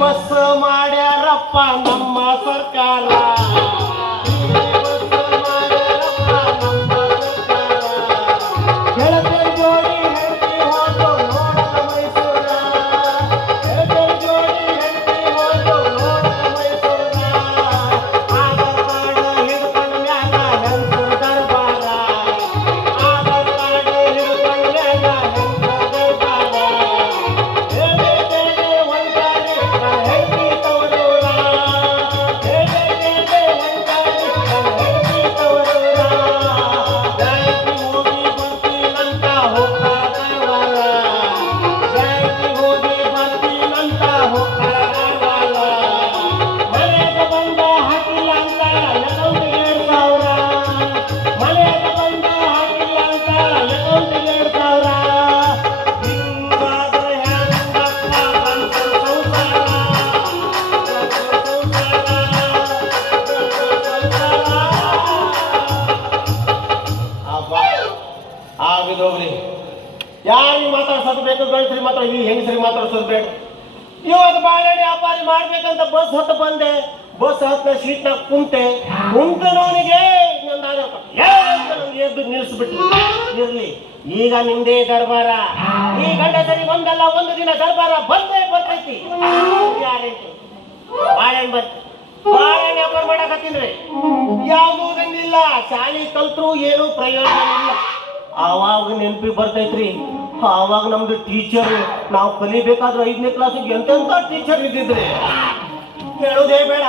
Bus ಮಾಡ್ಯಾರಪ್ಪ ನಮ್ಮ ಸರ್ಕಾರ. ಯಾರಿಗೆ ಮಾತಾಡ್ಸೋದು ಬೇಕು, ಗಂಡಸರಿ ಮಾತ್ರ ಈ ಹೆಂಗಸರಿಗೆ ಮಾತಾಡ್ಸೋದು ಬೇಕು. ಇವತ್ತು ಬಾಳೆಹಣ್ಣು ವ್ಯಾಪಾರಿ ಮಾಡ್ಬೇಕಂತ ಬಸ್ ಹೊತ್ತು ಬಂದೆ. ಬಸ್ ಹತ್ತ ಸೀಟ್ನಾಗ ಕುಂತನವನಿಗೆ ಎದ್ದು ನಿಲ್ಲಿಸ್ಬಿಟ್ಟು ಇರ್ಲಿ, ಈಗ ನಿಮ್ದೇ ದರ್ಬಾರ. ಈ ಗಂಡಸರಿ ಒಂದಲ್ಲ ಒಂದು ದಿನ ದರ್ಬಾರ ಬಂದೇ ಬರ್ತೈತಿ. ಗ್ಯಾರಂಟಿ ಬಾಳೆಹಣ್ಣು ಬರ್ತಿ. ಬಾಳೆಹಣ್ಣು ವ್ಯಾಪಾರ ಮಾಡಕತ್ತೀನ್ರಿ, ಯಾವುದೂ ಇಲ್ಲ. ಶಾಲೆ ಕಲ್ತ್ರು ಏನು ಪ್ರಯೋಜನ ಇಲ್ಲ. ಆವಾಗ ನೆನಪಿ ಬರ್ತೈತ್ರಿ, ಆವಾಗ ನಮ್ದು ಟೀಚರ್ ನಾವು ಕಲಿಬೇಕಾದ್ರೆ 5ನೇ ಕ್ಲಾಸಿಗೆ ಎಂತೆಂಥ ಟೀಚರ್ ಇದ್ದಿದ್ರಿ ಹೇಳೋದೇ ಬೇಡ.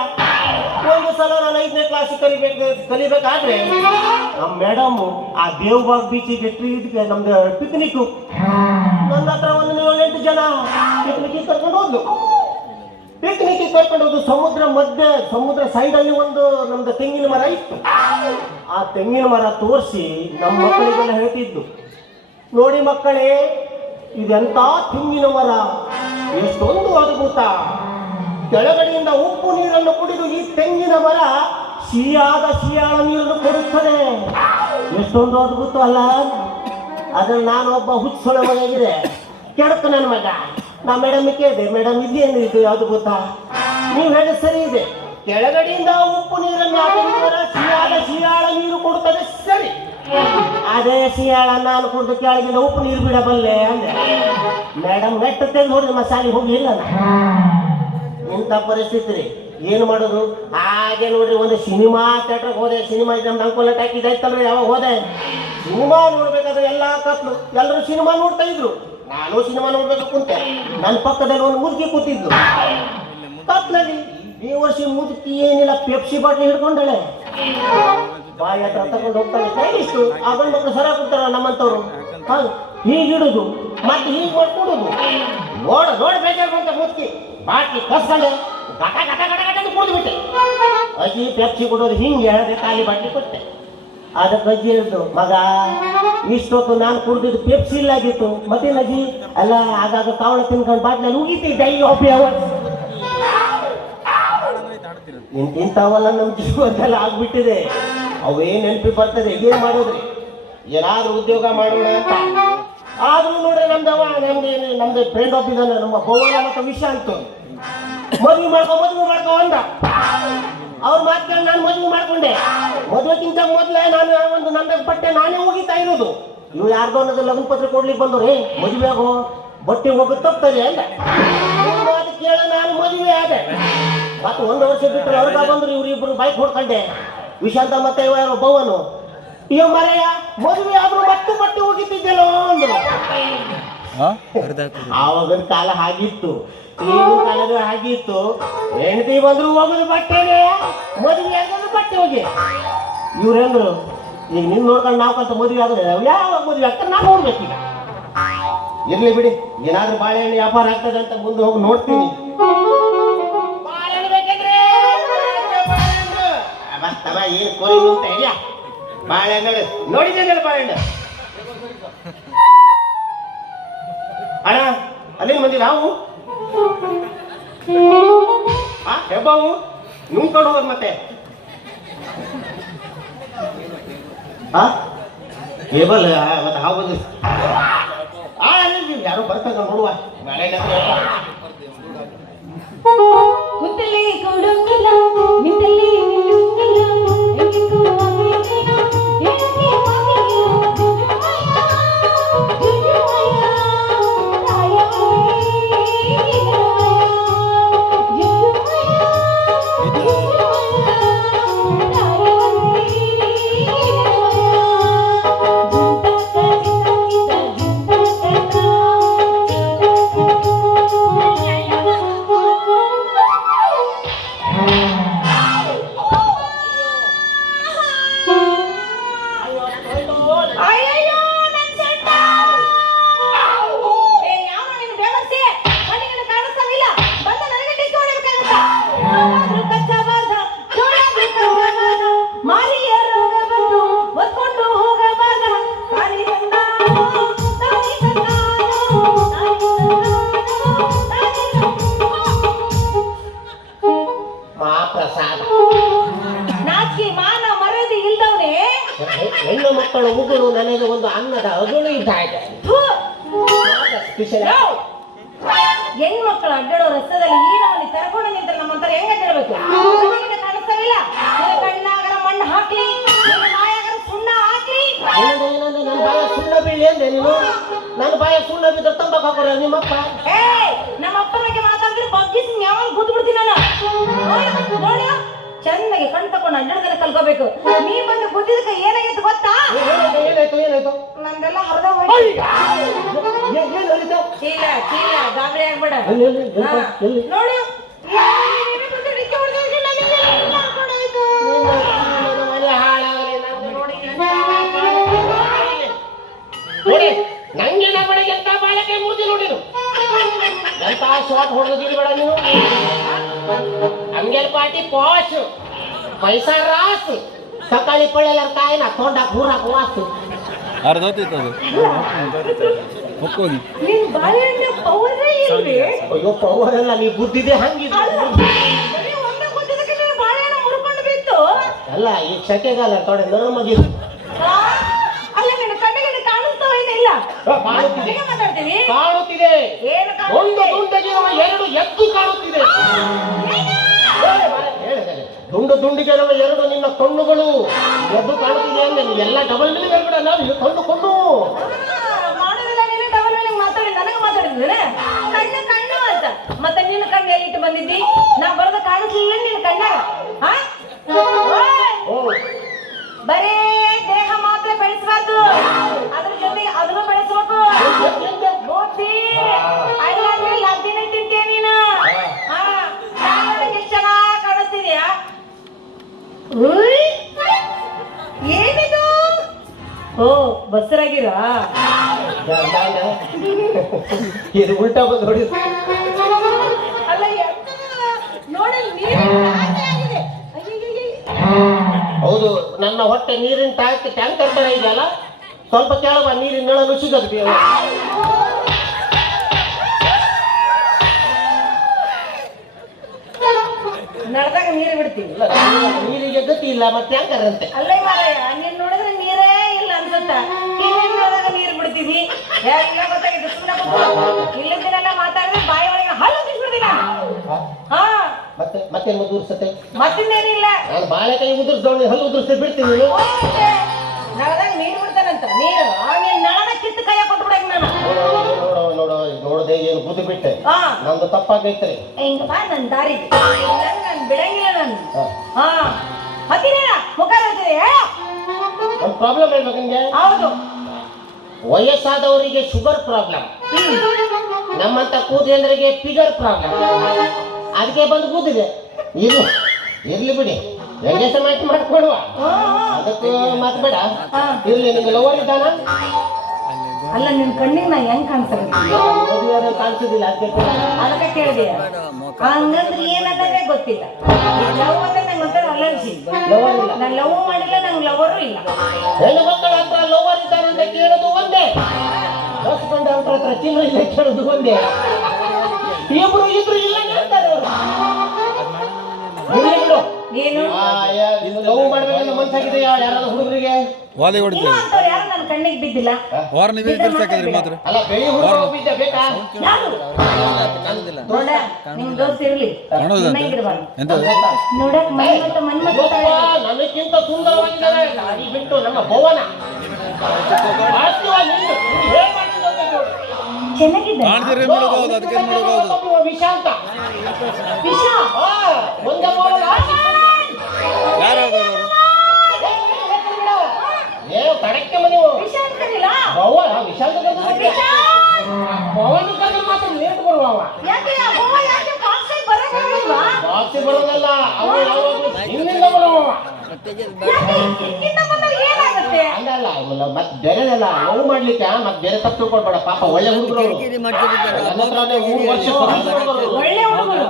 ಒಂದು ಸಲ ನಾನು 5ನೇ ಕ್ಲಾಸಿಗೆ ಕಲಿಬೇಕಾದ್ರೆ ನಮ್ಮ ಮೇಡಮ್ ಆ ದೇವಬಾಗ್ ಬೀಚಿಗೆ ಇದಕ್ಕೆ ನಮ್ದು ಪಿಕ್ನಿಕ್ ನನ್ನ ಹತ್ರ ಒಂದು 7-8 ಜನ ಪಿಕ್ನಿಕ್ ಕರ್ಕೊಂಡು ಹೋದ್ಲು. ಪಿಕ್ನಿಕ್ ಕರ್ಕೊಂಡು ಹೋದ್ರು. ಸಮುದ್ರ ಸೈಡಲ್ಲಿ ಒಂದು ನಮ್ದು ತೆಂಗಿನ ಮರ ಇತ್ತು. ಆ ತೆಂಗಿನ ಮರ ತೋರಿಸಿ ನಮ್ಮ ಮಕ್ಕಳಿಗೆಲ್ಲ ಹೇಳ್ತಿದ್ದು, ನೋಡಿ ಮಕ್ಕಳೇ, ಇದೆಂತ ತೆಂಗಿನ ಮರ, ಎಷ್ಟೊಂದು ಅದ್ಭುತ. ಕೆಳಗಡೆಯಿಂದ ಉಪ್ಪು ನೀರನ್ನು ಕುಡಿದು ಈ ತೆಂಗಿನ ಮರ ಸಿಹಿಯಾದ ಸಿಹಿಯಾಳ ನೀರನ್ನು ಕೊಡುತ್ತದೆ. ಎಷ್ಟೊಂದು ಅದ್ಭುತ ಅಲ್ಲ. ಅದ್ರಲ್ಲಿ ನಾನೊಬ್ಬ ಹುಚ್ಚೊಳ ಮನೆಯಾಗಿದೆ, ಕೆಡಕು ನನ್ನ ಮಗ. ನಾ ಮೇಡಮ್ ಕೇಳಿದೆ, ಮೇಡಮ್ ಇದೇನು ಇದು ಅದ್ಭುತ? ನೀವು ಹೇಳಿ ಸರಿ ಇದೆ, ಕೆಳಗಡೆಯಿಂದ ಉಪ್ಪು ನೀರನ್ನು ಸಿಹಿಯಾಳ ನೀರು ಕೊಡುತ್ತದೆ. ಸರಿ, ಅದೇ ಸಿಹಿಯಾಳ ನಾನು ಕುಡಿದು ಕೆಳಗಿಂದ ಉಪ್ಪು ನೀರು ಬಿಡಬಲ್ಲೆ ಅಂದೆ. ಮೇಡಮ್ ನೆಟ್ಟ ತೆಗೆದು ನೋಡಿದ ಮಸಾಲೆ ಹೋಗಿಲ್ಲ. ಇಂಥ ಪರಿಸ್ಥಿತಿ ರೀ, ಏನು ಮಾಡೋದು? ಹಾಗೆ ನೋಡ್ರಿ, ಒಂದು ಸಿನಿಮಾ ಥಿಯೇಟ್ರಿಗೆ ಹೋದೆ. ಸಿನಿಮಾ ನಮ್ದು ಅಂಕೋಲ ಟಾಕೀಸ್ ಆಯ್ತಲ್ರಿ, ಯಾವಾಗ ಹೋದೆ ಸಿನಿಮಾ ನೋಡ್ಬೇಕಾದ್ರೆ ಎಲ್ಲ ಕತ್ಲು, ಎಲ್ಲರೂ ಸಿನಿಮಾ ನೋಡ್ತಾ ಇದ್ರು. ನಾನು ಸಿನಿಮಾ ನೋಡ್ಬೇಕು ಕುಂತೆ. ನನ್ನ ಪಕ್ಕದಲ್ಲಿ ಒಂದು ಮುದುಕಿ ಕೂತಿದ್ದು ಕತ್ಲಲ್ಲಿ. ಈ ವರ್ಷ ಮುದುಕಿ ಏನಿಲ್ಲ, ಪೆಪ್ಸಿ ಬಾಟ್ಲಿ ಹಿಡ್ಕೊಂಡಳೆ, ಬಾಯಿ ಹತ್ರ ತಗೊಂಡು ಹೋಗ್ತಾಳೆ. ಸ್ಟೈಲಿಸ್ಟು ಆ ಗಂಡು ಮಕ್ಕಳು ಸರ ಕೊಡ್ತಾರ ನಮ್ಮಂಥವ್ರು. ಹೌದು, ಹೀಗಿಡುದು ಮತ್ತೆ ಹೀಗೆ ಮಾಡ್ಕೊಡುದು. ನೋಡಿ ಬೇಜಾರು ಬಂತ. ಮುದುಕಿ ಬಾಟ್ಲಿ ಕಸ್ಕೊಂಡೆ ಗಟ ಗಟ ಗಟ ಗಟ ಕುಡಿದು ಬಿಟ್ಟೆ. ಅಜ್ಜಿ ಪೆಪ್ಸಿ ಕೊಡೋದು ಹಿಂಗೆ ಹೇಳಿದೆ, ಖಾಲಿ ಬಾಟ್ಲಿ ಕೊಟ್ಟೆ. ಅದಕ್ಕೆ ಅಜ್ಜಿ ಹೇಳಿದ್ರು, ಮಗ ಇಷ್ಟೊತ್ತು ನಾನು ಕುಡಿದಿದ್ದು ಪೆಪ್ಸಿ ಇಲ್ಲಾಗಿತ್ತು, ಮತ್ತೇನು ಅಜ್ಜಿ ಅಲ್ಲ ಆಗಾಗ ಕಾವಳ ತಿನ್ಕೊಂಡು ಬಾಟ್ಲಲ್ಲಿ ಉಗಿತಿದ್ದೆ. ಇಂಥವೆಲ್ಲ ನಮ್ಮ ಜೀವನದಲ್ಲಿ ಆಗ್ಬಿಟ್ಟಿದೆ. ಅವೇ ನೆನಪಿ ಬರ್ತದೆ. ಏನ್ ಮಾಡೋದ್ರಿ, ಏನಾದ್ರೂ ಉದ್ಯೋಗ ಮಾಡೋಣ ಅಂತ. ಆದ್ರೂ ನೋಡ್ರಿ, ನಮ್ದು ಫ್ರೆಂಡ್ ಒಬ್ಬಿದ್ದಾನೆ, ನಮ್ಮ ಭವನ ಮತ್ತು ವಿಶಾಂತ್. ಮದುವೆ ಮಾಡ್ಕೊ ಅಂದ. ಅವ್ರ ಮಾತು ಕೇಳಿ ನಾನು ಮದುವೆ ಮಾಡ್ಕೊಂಡೆ. ಮದುವೆಗಿಂತ ಮೊದಲೇ ನಾನು ಒಂದು ನಂದ ಬಟ್ಟೆ ನಾನೇ ಹೋಗಿತಾ ಇರೋದು. ಇವು ಯಾರ್ದೋ ಅನ್ನೋದು ಲಗ್ನ ಪತ್ರ ಕೊಡ್ಲಿಕ್ಕೆ ಬಂದವ್ರಿ, ಮದುವೆ ಆಗೋ ಬಟ್ಟೆ ಹೋಗಿ ತಪ್ತದೆ ಅಂದ. ಮಾತು ಕೇಳ ನಾನು ಮದುವೆ ಆದೆ. ಮತ್ತೆ 1 ವರ್ಷ ಬಿಟ್ಟರೆ ಅವ್ರಿಗೆ ಬಂದ್ರು, ಇವ್ರಿಬ್ರು ಬೈಕ್ ಹೊಡ್ಕೊಂಡೆ. ವಿಶಾಂತ ಮತ್ತೆ ಯಾರೋ ಭವನು. ಅಯ್ಯೋ ಮರೆಯ, ಮದುವೆ ಆದ್ರೂ ಮತ್ತೆ ಬಟ್ಟೆ ಹೋಗಿತ್ತಿದ್ದೆಲ್ಲೋ ಅಂದ್ರು. ಆವಾಗಿನ ಕಾಲ ಹಾಗಿತ್ತು, ಈಗಿನ ಕಾಲದ ಹಾಗಿತ್ತು. ಹೆಂಡತಿ ಬಂದ್ರು ಹೋಗೋದು ಬಟ್ಟೆಗೆ, ಮದುವೆ ಆಗೋದು ಬಟ್ಟೆ ಹೋಗಿ. ಇವ್ರೇಂದ್ರು, ಈಗ ನಿನ್ ನೋಡ್ಕೊಂಡು ನಾವು ಕಲ್ತ ಮದುವೆ ಆಗೋದು, ಯಾವಾಗ ಮದುವೆ ಆಗ್ತಾರೆ ನಾನು ನೋಡ್ಬೇಕೀಗ. ಇರ್ಲಿ ಬಿಡಿ, ಏನಾದ್ರೂ ಬಾಳೆಹಣ್ಣು ವ್ಯಾಪಾರ ಆಗ್ತದೆ ಅಂತ ಮುಂದೆ ಹೋಗಿ ನೋಡ್ತೀನಿ. ಬಾಳೆಹಣ್ಣು ಬೇಕಂದ್ರೆ ಏನ್ ಕೋರಿ ಅಂತ ಇಲ್ಲ. ಬಾಳೆಹಣ್ಣು ನೋಡಿದ್ದೇನೆ. ಬಾಳೆಹಣ್ಣು ಅಣ್ಣ ಅಲ್ಲಿಂದ ಬಂದಿಲ್ಲ. ನಾವು ಹೆಬ್ಬಾವು ನುಂಗ್ಕೊಂಡು ಹೋಗೋದು ಮತ್ತೆ ಕೇಬಲ್ ಮತ್ತೆ ಹಾವು ಬಂದು ಯಾರೋ ಬರ್ತಾರೆ ನೋಡುವ. ಮಕ್ಕಳ ಉಗುಳು ನನಗೆ ಒಂದು ಅನ್ನದ ಅಗುಳು ಇದ್ದಾಗಿದೆ. ಹೆಣ್ಮಕ್ಳು ಅಡ್ಡಾಡೋ ರಸ್ತೆದಲ್ಲಿ ಈ ನಮ್ಮಲ್ಲಿ ಕರ್ಕೊಂಡು ನಿಂತರೆ ನಮ್ಮಂತರ ಹೆಂಗ ಅಡ್ಡಾಡ್ಬೇಕು? ಕಾಣಿಸ್ತಾವಿಲ್ಲ. ಕಣ್ಣಾಗರ ಮಣ್ಣು ಹಾಕ್ಲಿ, ಬಾಯಾಗರ ಸುಣ್ಣ ಹಾಕ್ಲಿ. ನನ್ನ ಬಾಯ ಸುಣ್ಣ ಬೀಳಿ ಅಂದೆ ನೀನು. ನನ್ನ ಬಾಯ ಸುಣ್ಣ ಬಿದ್ದರೆ ತಂಬಾಕು ಹಾಕೋರ ನಿಮ್ಮಪ್ಪ. ನಮ್ಮಪ್ಪ ಬಗ್ಗೆ ಮಾತಾಡಿದ್ರೆ ಬಗ್ಗಿಸಿ ಯಾವಾಗ ಗುದ್ದು ಬಿಡ್ತೀನಿ ನಾನು. ನೋಡಿ ಚಂದಾಗಿ ಕಣ್ ತಕೊಂಡು ಅಡ್ಡಾಡೋದನ್ನ ಕಲ್ಕೋಬೇಕು. ನೀ ಬಂದು ಗುದ್ದಿದಕ್ಕೆ ಏನಾಗಿತ್ತು ಗೊತ್ತಾ? ಏನಾಯ್ತು? ನಂದೆಲ್ಲ ಹರಿದ ಚೀಲ ಗಾಬರಿ ಆಗ್ಬೇಡ. ನೋಡು ನೋಡಿ ನಂಗೇನಾಗ್ಬೇಡ, ಎಂತ ಬಾಳಕೆ ಮುರಿದಿ ನೋಡಿರು ಎಂತ ಶಾಟ್ ಹೊಡೆದಿರಿ ಬೇಡ ನೀವು. ಹಂಗೆಲ್ ಪಾರ್ಟಿ ಪಾಶ್ ಪೈಸಾ ರಾಸ್ ಸಕಾಳಿ ಪಳ್ಳೆಲ್ಲ ಕಾಯಿನ ತೋಂಡಾಕ ಊರಾಕ ವಾಸು ಅಯ್ಯೋ ಪವರ್ ಎಲ್ಲ ನೀ ಬುದ್ಧಿದೆ ಹಂಗಿದೆ ಅಲ್ಲ. ಈ ಶಕೆಗಾಲ ತೊಡೆ ನರಮಗಿರು ಕಾಣುತ್ತಿದೆ. ಒಂದು ದುಂಡಗಿರುವ ಎರಡು ಎದ್ದು ಕಾಣುತ್ತಿದೆ. ದುಂಡಿಗಿರುವ ಎರಡು ನಿನ್ನ ಕಣ್ಣುಗಳು ಎದ್ದು ಕಾಣುತ್ತಿದೆ ಅಂದ್ರೆ ಎಲ್ಲ ಡಬಲ್ ಮಿಲಿಂಗ್ ಹೇಳ್ಬಿಡ. ನಾವು ಕಣ್ಣು ಕಣ್ಣು ಮಾತಾಡಿ ನನಗೆ ಮಾತಾಡಿದ್ರೆ ಕಣ್ಣು ಕಣ್ಣು ಅಂತ ಮತ್ತೆ ನಿನ್ನ ಕಣ್ಣು ಎಲ್ಲಿಟ್ಟು ಬಂದಿದ್ದಿ? ನಾ ಬರೋದ ಕಾಣಿಸ್ಲಿಲ್ಲ ನಿನ್ನ ಕಣ್ಣಾಗ. ಬರೇ ದೇಹ ಮಾತ್ರ ಬೆಳೆಸಬಾರ್ದು, ಅದ್ರ ಜೊತೆಗೆ ಅದನ್ನು ಬೆಳೆಸಬೇಕು. ಗೋಪಿ ಅಲ್ಲ ಲಬ್ಬಿನ ತಿಂತೀಯ ನೀನು. ಎಷ್ಟು ಚೆನ್ನಾಗಿ ಕಾಣಿಸ್ತಿದ್ಯಾ? ಏನಿದು? ಓ ಬಸರಾಗಿರ ಇದು ಉಲ್ಟಾ ಬಂದು ನೋಡಿ. ಅಲ್ಲ ನೋಡಿ ಹೌದು, ನನ್ನ ಹೊಟ್ಟೆ ನೀರಿನ ಟ್ಯಾಂಕರ್ ತರ ಇದೆಯಲ್ಲ, ಸ್ವಲ್ಪ ಕೆಳಗ ನೀರಿನ ನೆಳಲು ಸಿಗದು. ನಡೆದಾಗ ನೀರು ಬಿಡ್ತೀವಿ. ನೀರಿಗೆ ಗತಿ ಇಲ್ಲ ಮತ್ತೆ ಟ್ಯಾಂಕರ್ ಅಂತೆ. ಅಲ್ಲೇ ಮಾರಾಯ, ನೀನ್ ನೋಡಿದ್ರೆ ನೀರೇ ಇಲ್ಲ ಅನ್ಸುತ್ತ. ನೀನೇನ್ ನೋಡಿದಾಗ ನೀರು ಬಿಡ್ತೀವಿ. ಇಲ್ಲ ಗೊತ್ತಾಗಿತ್ತು, ಸುಮ್ಮನೆ ಇಲ್ಲದಿನೆಲ್ಲ ಮಾತಾಡಿದ್ರೆ ಬಾಯಿ ಒಳಗೆ ಹಲ್ಲು ತಿನ್ಬಿಡ್ತೀನಿ. ಹಾ ಮತ್ತೆ ಉದುರ್ಸತ್ತೆ. ಮತ್ತಿನ್ನೇನಿಲ್ಲ, ನಾನು ಬಾಳೆಕಾಯಿ ಉದುರ್ಸ್ದವಳು ಹಲ್ಲು ಉದುರ್ಸಿ ಬಿಡ್ತೀನಿ. ನಳದಾಗ ನೀರು ಬಿಡ್ತಾನಂತ. ನೀರು ನೀನ್ ನಳದ ಕಿತ್ತು ಕೈಯ ಕೊಟ್ಬಿಡಕ್ ನಾನು. ನೋಡದೆ ಏನು ಬುದ್ಧಿ ಬಿಟ್ಟೆ, ನಮ್ದು ತಪ್ಪಾಗೈತೆ. ಹಿಂಗ ಬಾ ನನ್ ದಾರಿ, ನಾನು ಬಿಡಂಗಿಲ್ಲ ನಾನು. ಹಾ ಮತ್ತಿನೇನ ಮುಖ ಬರ್ತಿದೆ. ಒಂದು ಪ್ರಾಬ್ಲಮ್ ಹೇಳ್ಬೇಕು ನಿಮ್ಗೆ. ಹೌದು, ವಯಸ್ಸಾದವರಿಗೆ ಶುಗರ್ ಪ್ರಾಬ್ಲಮ್, ನಮ್ಮಂತ ಕೂದಲೆಂದರಿಗೆ ಫಿಗರ್ ಪ್ರಾಬ್ಲಮ್. ಅದಕ್ಕೆ ಬಂದು ಕೂತಿದೆ. ಇರ್ಲಿ ಬಿಡಿ, ಹೆಂಗೆ ಮಾಡ್ಕೊಡುವ. ಅದಕ್ಕೆ ಮಾತು ಬೇಡ. ಇರ್ಲಿ, ನಿಮ್ಗೆ ಲವರ್ ಇದ್ದಾನ? ಅಲ್ಲ ನಿನ್ ಕಣ್ಣಿಗೆ ನಾ ಹೆಂಗ್ ಕಾಣಿಸ್ತಾರೆ? ಮದುವೆ ಕಾಣಿಸೋದಿಲ್ಲ, ಅದಕ್ಕೆ ಕೇಳಿದೆ. ಹಂಗಂದ್ರೆ ಏನಂದ್ರೆ ಗೊತ್ತಿಲ್ಲ. ಲವ್ ಅಂದ್ರೆ ನಂಗೆ ಒಂಥರ ಅಲರ್ಜಿ. ನಾನು ಲವ್ ಮಾಡಿಲ್ಲ, ನಂಗೆ ಲವರು ಇಲ್ಲ. ಹೆಣ್ಣು ಮಕ್ಕಳ ಹತ್ರ ಲವರ್ ಇದ್ದಾನೆ ಅಂತ ಕೇಳೋದು ಒಂದೇ, ಹಸ್ಬೆಂಡ್ ಅವ್ರ ಹತ್ರ ಚಿನ್ನ ಇಲ್ಲ ಕೇಳೋದು ಒಂದೇ. ಇಬ್ರು ಇಲ್ಲ ಹೇಳ್ತಾರೆ ಅವರು. ಏನು ಲವ್ ಮಾಡ್ಬೇಕಂತ ಮನ್ಸಾಗಿದೆ ಯಾರಾದ್ರೂ ಹುಡುಗರಿಗೆ? ಯಾರು ನನ್ನ ಕಣ್ಣಿಗೆ ಬಿದ್ದಿಲ್ಲ. ಅಲ್ಲ, ಬೆಳಿ ಹುಡುಗ ಬಿದ್ದ ಬೇಕಾ? ನೋಡ ನಿಮ್ ದೋಸ್ತ ಇರ್ಲಿ, ನೋಡಕ್ ನನಗಿಂತ ಸುಂದರವಾಗಿದ್ದಾನೆ. ಗಾಡಿ ಬಿಟ್ಟು ನಮ್ಮ ಭವನ ಚೆನ್ನಾಗಿದೆ. ವಿಷ ಅಂತ ವಿಷ ತಡಕ್ಕೆ ಮನೆ ವಿಷ ಅಂತಾರಿಲ್ಲ. ವಿಷ ಅಂತ ಪವನ್ ಕಂದ್ರೆ ಮಾತ್ರ ಲೇಟ್ ಬರುವವ. ಜಾಸ್ತಿ ಬರೋದಲ್ಲ, ಅವ ಯಾವಾಗಲೂ ಹಿಂದಿಂದ ಬರುವವ. ಅಲ್ಲ ಮತ್ತೆ ಬೇರೆದಲ್ಲ, ಲವ್ ಮಾಡ್ಲಿಕ್ಕೆ ಮತ್ತೆ ಬೇರೆ ತಪ್ಪು ತಿಳ್ಕೊಳ್ಬೇಡ. ಪಾಪ ಒಳ್ಳೆ ಹುಡುಗರು, ಒಳ್ಳೆ ಹುಡುಗರು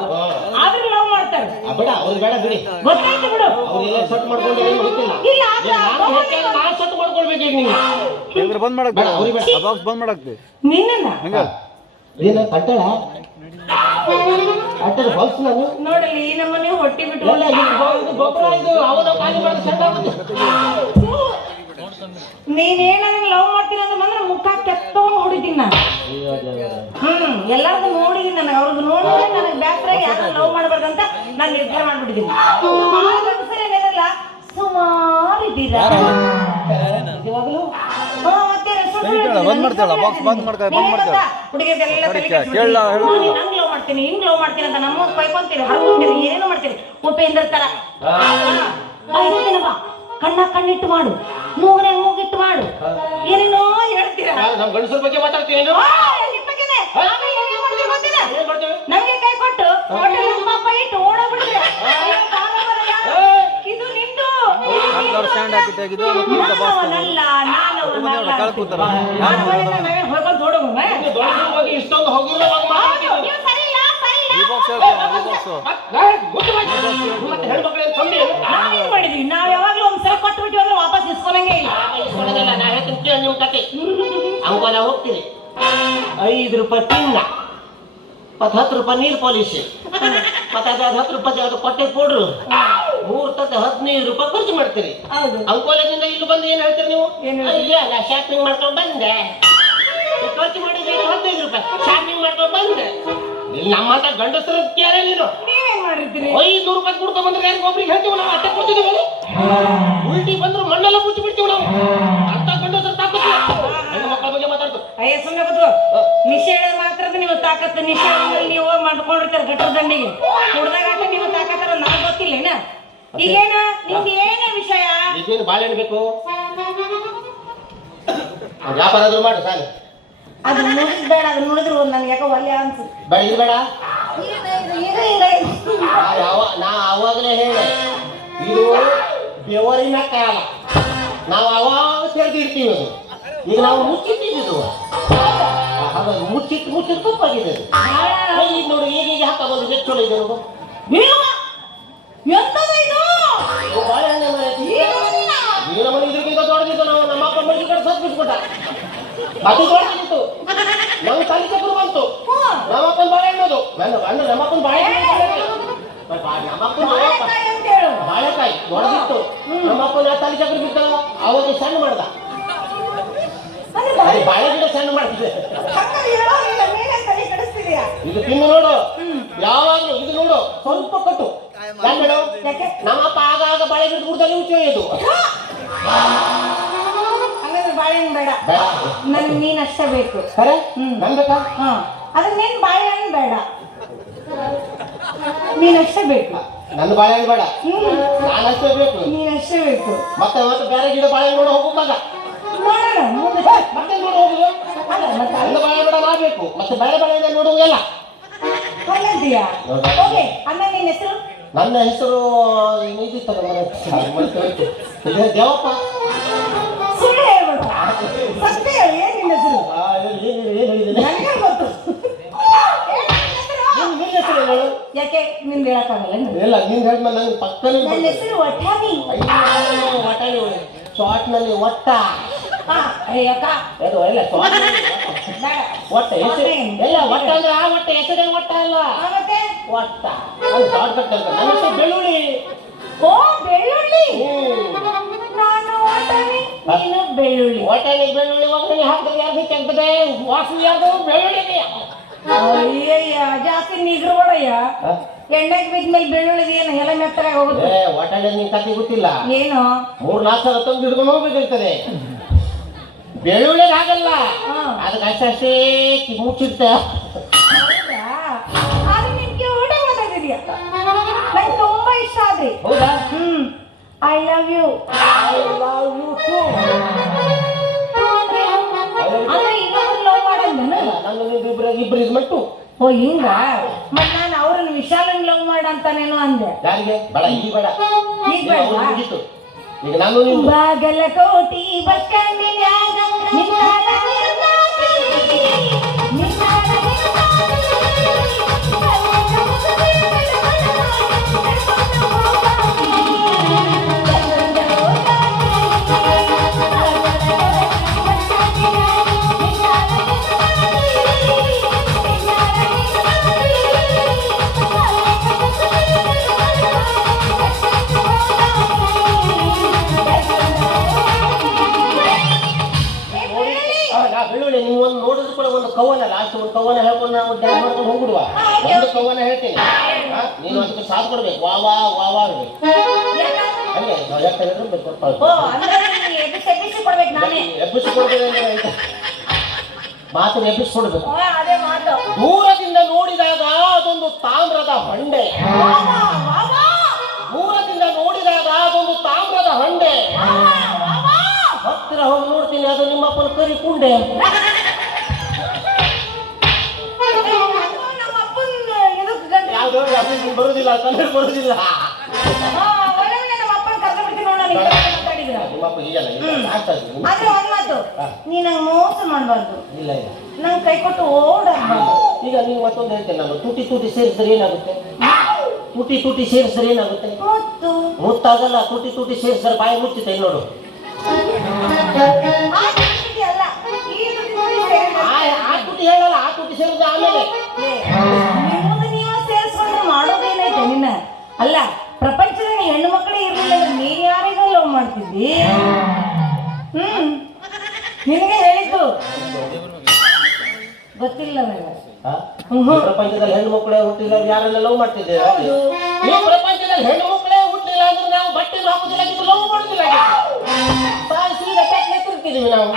ಆದ್ರೂ ಲವ್ ಮಾಡ್ತಾರೆ. ಬಿಡ ಅವ್ರು ಬೇಡ ಬಿಡಿ, ಗೊತ್ತಾಯ್ತು ಬಿಡು. ಅವ್ರೆಲ್ಲ ಸೆಟ್ ಮಾಡ್ಕೊಂಡು ಗೊತ್ತಿಲ್ಲ. ನಾನು ಸೆಟ್ ಮಾಡ್ಕೊಳ್ಬೇಕು ಈಗ. ನಿಮ್ಗೆ ಬಂದ್ ಮಾಡಕ್ ಬಂದ್ ಮಾಡಾಕ್ತಿ ನಿನ್ನ ಏನ ಕಟ್ಟಳ ಅಟ್ಟದ ಬಾಕ್ಸ್ ನಾನು ನೋಡಲಿ ಈ ನಮ್ಮನೆ ಹೊಟ್ಟಿ ಬಿಟ್ಟು ಗೊಬ್ಬರ ಇದು ಅವನ ಖಾಲಿ ಮಾಡಿ ಸೆಟ್ ಆಗುತ್ತೆ. ನೀನೇನ ಲವ್ ಮಾಡ್ತೀನಿ ಅಂತ ಬಂದ್ರೆ ಮುಖ ಕೆತ್ತೋಂಗ್ ಹೊಡಿತೀನಿ ನಾನು. ಎಲ್ಲಾರ್ದು ನೋಡಿದೀನಿ, ನನಗೆ ಅವ್ರದ್ದು ನೋಡಿದ್ರೆ ನನಗೆ ಬ್ಯಾಕ್ರಾಗಿ ಯಾರು ಲವ್ ಮಾಡ್ಬಾರ್ದಂತ ನಾನು ನಿರ್ಧಾರ ಮಾಡ್ಬಿಟ್ಟಿದ್ದೀನಿ. ಸರಿ ಏನಿರಲ್ಲ, ಸುಮಾರು ಇದ್ದೀರಾ ಇವಾಗಲೂ ಹುಡುಗಿಯದೆಲ್ಲ ನಂಗೆ ಲವ್ ಮಾಡ್ತೀನಿ, ಹಿಂಗ್ ಲವ್ ಮಾಡ್ತೀನಿ ಅಂತ ನಮ್ಮ ಬೈಕೊಂತೀರಿ, ಹರ್ಕೊಂತೀರಿ, ಏನೇನು ಮಾಡ್ತೀರಿ ಉಪೇಂದ್ರ ತರ. ಬಾ ಕಣ್ಣ ಕಣ್ಣಿಟ್ಟು ಮಾಡು, ಮೂಗನೆ ಮೂಗಿಟ್ಟು ಮಾಡು, ಏನೇನೋ ಹೇಳ್ತೀರಾ. ನಮ್ಮ ಗಂಡಸರ ಬಗ್ಗೆ ಮಾತಾಡ್ತೀನಿ. ನಮಗೆ ಕೈ ಕೊಟ್ಟು ಹೋಟೆಲ್ ಪಾಪ ಇಟ್ಟು ಓಡೋಗ್ಬಿಡ್ತೀರ. ಇದು ನಿಂದು, ಇಷ್ಟೊಂದು ಹೋಗಿಲ್ಲ. ನಾವ್ ಯಾವಾಗ್ಲೂ ಒಂದ್ಸಲ ಕೊಟ್ಬಿಟ್ಟು ಅಂದ್ರೆ ವಾಪಸ್ ಇಸ್ಕೊಳಂಗೆ ಇಲ್ಲ. ನಾ ಹೇಳ್ತೀನಿ ಕೇಳಿ ನಿಮ್ ಕತೆ. ಅಂಕೋಲ ಹೋಗ್ತೀರಿ, 5 ರೂಪಾಯಿ ತಿನ್ನ, ಮತ್ತೆ 10 ರೂಪಾಯಿ ನೀರು ಪಾಲಿಶ್, ಮತ್ತೆ ಅದ 10 ರೂಪಾಯಿ ಅದು ಕೊಟ್ಟೆ ಕೊಡ್ರು, 3 ತಟ್ಟೆ 15 ರೂಪಾಯಿ ಖರ್ಚು ಮಾಡ್ತೀರಿ. ಅಂಕೋಲದಿಂದ ಇಲ್ಲಿ ಬಂದು ಏನ್ ಹೇಳ್ತೀರಿ ನೀವು? ನಾ ಶಾಪಿಂಗ್ ಮಾಡ್ಕೊಂಡು ಬಂದೆ, ಖರ್ಚು ಮಾಡಿದ್ರೆ 15 ರೂಪಾಯಿ ಶಾಪಿಂಗ್ ಮಾಡ್ಕೊಂಡು ಬಂದೆ. ನಮ್ಮಂತ ಗಂಡಸರ ಕೇಳ ನೀನು 500 ರೂಪಾಯಿ ಕೊಡ್ಕೊಂಡ್ ಬಂದ್ರೆ ಯಾರಿಗ ಒಬ್ರಿಗೆ ಹೇಳ್ತೀವಿ, ನಾವು ಅಟ್ಟೆ ಕೊಡ್ತಿದೀವಿ. ಉಲ್ಟಿ ಬಂದ್ರು ಮಣ್ಣೆಲ್ಲ ಮುಚ್ಚಿ ಬಿಡ್ತೀವಿ ನಾವು. ಅಂತ ಗಂಡಸರ ತಾಕತ್ತು ಹೆಣ್ಣು ಮಕ್ಕಳ ಬಗ್ಗೆ ಮಾತಾಡ್ತು. ಅಯ್ಯ ಸುಮ್ಮನೆ ಬದ್ರು ನಿಷೇಧ ಮಾತ್ರ ನೀವು ತಾಕತ್ತು. ನಿಷೇಧದಲ್ಲಿ ನೀವು ಮಾಡ್ಕೊಂಡಿರ್ತಾರೆ ಗಟ್ಟರ ದಂಡಿಗೆ ಕುಡ್ದಾಗಾಟ ನೀವು ತಾಕತ್ತಾರ ನನಗೆ ಗೊತ್ತಿಲ್ಲ. ಈಗೇನ ನಿಮ್ದು ಏನೇ ವಿಷಯ? ಈಗೇನು ಬಾಳೆಹಣ್ಣು ಬೇಕು, ವ್ಯಾಪಾರ ಆದ್ರೂ ಮಾಡು ಸಾಲು. ಅದು ನೋಡಿದ್ ಬೇಡ, ಅದು ನೋಡಿದ್ರು ನನ್ಗೆ ಯಾಕೋ ಒಲ್ಲೆ ಅನ್ಸುತ್ತೆ. ಬೇಡ ಇದು ಬೇಡ. ಈಗ ನಾ ಅವಾಗಲೇ ಹೇಳಿ, ಇದು ಬೆವರಿನ ಕಾಲ, ನಾವು ಅವಾಗ ತೆರೆದಿರ್ತೀವಿ. ಈಗ ನಾವು ಮುಚ್ಚಿಟ್ಟಿದ್ದು, ಹಾಗಾಗಿ ಮುಚ್ಚಿಟ್ಟು ತಪ್ಪಾಗಿದೆ. ಇದು ನೋಡಿ ಈಗ ಹಾಕೋದು ಎಷ್ಟು ಚಲೋ ಇದೆ ನೋಡು. ಬಾಳೆಹಣ್ಣೆ ನೀರ ಮನೆ ಇದ್ರಿಗಿಂತ ದೊಡ್ಡದಿತ್ತು. ನಾವು ನಮ್ಮ ಅಪ್ಪ ಮನೆ ಕಡೆ ಸತ್ಬಿಟ್ಬಿಟ್ಟ, ಅದು ದೊಡ್ಡದಿತ್ತು. ನಮ್ಗೆ ತಲೆ ಚಕ್ರ ಬಂತು, ನಮ್ಮಪ್ಪನ ಬಾಳೆಹಣ್ಣದು ನಮ್ಮಪ್ಪನ ಬಾಳೆಕಾಯಿ ದೊಡ್ಡದಿತ್ತು. ನಮ್ಮಪ್ಪನ ತಲೆ ಚಕ್ರ ಬಿತ್ತ, ಅವಾಗ ಸಣ್ಣ ಮಾಡ್ದ, ಬಾಳೆ ಗಿಡ ಸಣ್ಣ ಮಾಡ್ತಿದ್ದೆ. ಇದು ತಿನ್ನು ನೋಡು, ಯಾವಾಗ್ಲೂ ಇದು ನೋಡು, ಸ್ವಲ್ಪ ಕಟ್ಟು. ನಮ್ಮಪ್ಪ ಆಗಾಗ ಬಾಳೆ ಗಿಡ ಗುಡ್ದಲ್ಲಿ ಉಚ್ಚೋಯ್ದು. ಬಾಳೆಹಣ್ಣು ಬೇಡ, ನನ್ ನೀನ್ ಅಷ್ಟೇ ಬೇಕು. ನನ್ ಬೇಕಾ? ಅದ್ರ ನೀನ್ ಬಾಳೆಹಣ್ಣು ಬೇಡ, ನೀನಷ್ಟೇ ಬೇಕು. ನನ್ನ ಬಾಳೆಹಣ್ಣು ಬೇಡ, ನಾನಷ್ಟೇ ಬೇಕು. ನೀನಷ್ಟೇ ಬೇಕು. ಮತ್ತೆ ಬೇರೆ ಗಿಡ ಬಾಳೆಹಣ್ಣು ನೋಡ ಹೋಗುವಾಗ ಮತ್ತೆ ನೋಡ ಹೋಗುದು. ನನ್ನ ಬಾಳೆಹಣ್ಣು ಬೇಡ, ನಾ ಬೇಕು. ಮತ್ತೆ ಬೇರೆ ಬಾಳೆಹಣ್ಣು ನೋಡುವುದಿಲ್ಲ. ಅಣ್ಣ ನಿನ್ನ ಹೆಸರು? ನನ್ನ ಹೆಸರು ದೇವಪ್ಪ. ಸುಳ್ಳು ಹೇಳ್ಬೇಡ, ಸತ್ಯ ಹೇಳಿ. ಏನ್ ನಿನ್ನ ಹೆಸರು? ನನಗೆ ಗೊತ್ತು. ಯಾಕೆ ನಿಂದು ಹೇಳಕ್ಕಾಗಲ್ಲ? ಇಲ್ಲ, ನೀನ್ ಹೇಳಿದ್ಮೇಲೆ ನಂಗೆ ಪಕ್ಕದಲ್ಲಿ. ನನ್ನ ಹೆಸರು ವಟಾಣಿ. ವಟಾಣಿ ಶಾರ್ಟ್ನಲ್ಲಿ ಒಟ್ಟ. ಅಯ್ಯಕ್ಕ ಅದು ಎಲ್ಲ ಒಟ್ಟ ಹೆಸರು ಎಲ್ಲ ಒಟ್ಟ ಅಂದ್ರೆ ಆ ಒಟ್ಟ ಹೆಸರೇ ಒಟ್ಟ ಅಲ್ಲ, ಒಟ್ಟ ಅದು ಶಾರ್ಟ್ ಕಟ್ ಅಂತ. ನನ್ನ ಹೆಸರು ಬೆಳ್ಳುಳ್ಳಿ. ಓ ಬೆಳ್ಳುಳ್ಳಿ. ನಾನು ವಟಾಣಿ, ನೀನು ಬೆಳ್ಳುಳ್ಳಿ. ವಟಾಣಿ ಬೆಳ್ಳುಳ್ಳಿ ಒಗ್ಗರಣೆ ಹಾಕಿದ್ರೆ ಯಾರು ಹೆಚ್ಚಾಗ್ತದೆ? ವಾಸನೆ ಯಾರ್ದು? ಬೆಳ್ಳುಳ್ಳಿ. ಅಯ್ಯಯ್ಯ, ಜಾಸ್ತಿ ನಿಗ್ರವಳಯ್ಯ. ಎಣ್ಣೆಗೆ ಬಿದ್ಮೇಲೆ ಬೆಳ್ಳುಳ್ಳಿ ಏನು ಎಲ್ಲ ಮೆತ್ತಗಾಗಿ ಹೋಗುತ್ತೆ. ವಟಾಣಿ ನಿನ್ ಕತೆ ಗೊತ್ತಿಲ್ಲ ಏನು? 3-4 ಸಲ ತಂದು ಹಿಡ್ಕೊಂಡು ಹೋಗ್ಬೇಕಾಗ್ತದೆ. ಬೆಳ್ಳುಳ್ಳಿ ಆಗಲ್ಲ, ಅದಕ್ಕೆ ಅಷ್ಟೇ ಮುಚ್ಚಿರ್ತೆ. ಅದು ನಿಮ್ಗೆ ಒಳ್ಳೆ ಮಾತಾಡಿದ್ಯಾ, ನಂಗೆ ತುಂಬಾ ಇಷ್ಟ ಆದ್ರಿ. ಹೌದಾ? I love you. I love you too. ಅಂದ್ರೆ ಇನ್ನೊಬ್ರು ಲವ್ ಮಾಡಂದೇನು? ನನ್ನ ಇಬ್ರು ಇದು ಮಟ್ಟು. ಓ ಹಿಂಗ? ಮತ್ ನಾನು ಅವ್ರನ್ನ ವಿಶಾಲನ್ ಲವ್ ಮಾಡಂತಾನೇನೋ ಅಂದೆ. ಯಾರಿಗೆ ಬೇಡ, ಈಗ ಬೇಡ, ಈಗ ಬೇಡ. ಈಗ ನಾನು ಬಾಗಲಕೋಟಿ ಬಸ್ ಸ್ಟ್ಯಾಂಡಿನ್ಯಾಗ ಕವನ ಲಾಸ್ಟ್ ಒಂದು ಕವನ ಹೇಳ್ಕೊಂಡು ನಾವು ಡ್ಯಾನ್ಸ್ ಮಾಡ್ಕೊಂಡು ಹೋಗ್ಬಿಡುವ. ಒಂದು ಕವನ ಹೇಳ್ತೀನಿ, ನೀನು ಅದಕ್ಕೆ ಸಾಥ್ ಕೊಡ್ಬೇಕು. ವಾ ವಾ ವಾ ವಾ ಇರ್ಬೇಕು. ಹಂಗೆ ನಾವು ಯಾಕೆ ಹೇಳಿದ್ರು ಬೇಕು. ಓ ಅಂದ್ರೆ ನೀನು ಎಬ್ಬಿಸಿ ಕೊಡ್ಬೇಕು ನಾನೇ. ಎಬ್ಬಿಸ್ಕೊಡ್ಬೇಕು ಅಂದ್ರೆ ಆಯ್ತಾ, ಮಾತನ್ನು ಎಬ್ಬಿಸ್ಕೊಡ್ಬೇಕು. ಅದೇ ಮಾತು. ದೂರದಿಂದ ನೋಡಿದಾಗ ಅದೊಂದು ತಾಮ್ರದ ಹೊಂಡೆ. ದೂರದಿಂದ ನೋಡಿದಾಗ ಅದೊಂದು ತಾಮ್ರದ ಹೊಂಡೆ. ಹತ್ತಿರ ಹೋಗಿ ನೋಡ್ತೀನಿ, ಅದು ನಿಮ್ಮಪ್ಪನ ಕರಿ ಕುಂಡೆ. ಯಾವ್ದು ಬರುದಿಲ್ಲ, ಕನ್ನಡ ಬರುದಿಲ್ಲ. ನಿಮ್ಮಪ್ಪ ಹೀಗಲ್ಲ ಆಗ್ತಾ ಇದ್ದೀನಿ. ಆದ್ರೆ ಒಂದ್ ಮಾತು, ನೀ ನಂಗೆ ಮೋಸ ಮಾಡ್ಬಾರ್ದು. ಇಲ್ಲ ಇಲ್ಲ, ನಂಗೆ ಕೈ ಕೊಟ್ಟು ಓಡಾಡ್ಬಾರ್ದು. ಈಗ ನೀವು ಮತ್ತೊಂದು ಹೇಳ್ತೇನೆ ನಾನು, ತುಟಿ ತುಟಿ ಸೇರಿಸಿದ್ರೆ ಏನಾಗುತ್ತೆ? ತುಟಿ ತುಟಿ ಸೇರಿಸಿದ್ರೆ ಏನಾಗುತ್ತೆ? ಮುತ್ತು. ಮುತ್ತಾಗಲ್ಲ, ತುಟಿ ತುಟಿ ಸೇರಿಸಿದ್ರೆ ಬಾಯಿ ಮುಚ್ಚಿತೆ ನೋಡು. ಅಲ್ಲ, ಈ ತುಟಿ ನೋಡಿ ಸೇರಿದ್ರೆ ಆ ತುಟಿ ಹೇಳಲ್ಲ, ಆ ತುಟಿ ಸೇರಿದ್ರೆ ಆಮೇಲೆ ನಿಮ್ಮದು ನೀವ ಸೇರಿಸ್ಕೊಂಡ್ರೆ ಮಾಡೋದೇನೈತೆ ನಿನ್ನ? ಅಲ್ಲ, ಪ್ರಪಂಚದಲ್ಲಿ ಹೆಣ್ಣು ಮಕ್ಕಳೇ ಇರ್ಲಿಲ್ಲ ಅಂದ್ರೆ ನೀನ್ ಯಾರಿಗ ಲವ್ ಮಾಡ್ತಿದ್ದಿ? ನಿನಗೆ ಹೇಳಿದ್ದು ಗೊತ್ತಿಲ್ಲ ನನಗೆ. ಪ್ರಪಂಚದಲ್ಲಿ ಹೆಣ್ಣು ಮಕ್ಕಳೇ ಹುಟ್ಟಿಲ್ಲ, ಯಾರೆಲ್ಲ ಲವ್ ಮಾಡ್ತಿದ್ದೇವೆ? ಈ ಪ್ರಪಂಚದಲ್ಲಿ ಹೆಣ್ಣು ಮಕ್ಕಳೇ ಹುಟ್ಟಲಿಲ್ಲ ಅಂದ್ರೆ ನಾವು ಬಟ್ಟೆ ಹಾಕುದಿಲ್ಲ, ಲವ್ ಮಾಡುದಿಲ್ಲ. ತಿರ್ತಿದೀವಿ ನಾವು,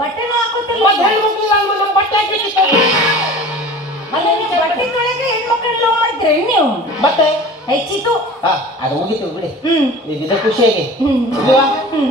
ಬಟ್ಟೆನೂ ಹಾಕುತ್ತಿಲ್ಲ. ಹೆಣ್ಣು ಮಕ್ಕಳಿಲ್ಲ ಅಂದ್ರೆ ನಮ್ಮ ಬಟ್ಟೆ ಹಾಕಿತ್ತು. ಅಲ್ಲ, ನೀವು ಬಟ್ಟೆ ತೊಳೆಗೆ ಹೆಣ್ಮಕ್ಳು ಲವ್ ಮಾಡ್ತೀರ ನೀವು? ಮತ್ತೆ ಹೆಚ್ಚಿತು ಅದು ಮುಗಿತು ಬಿಡಿ. ಹ್ಮ್ ಈಗ ಖುಷಿಯಾಗಿ ಹ್ಮ್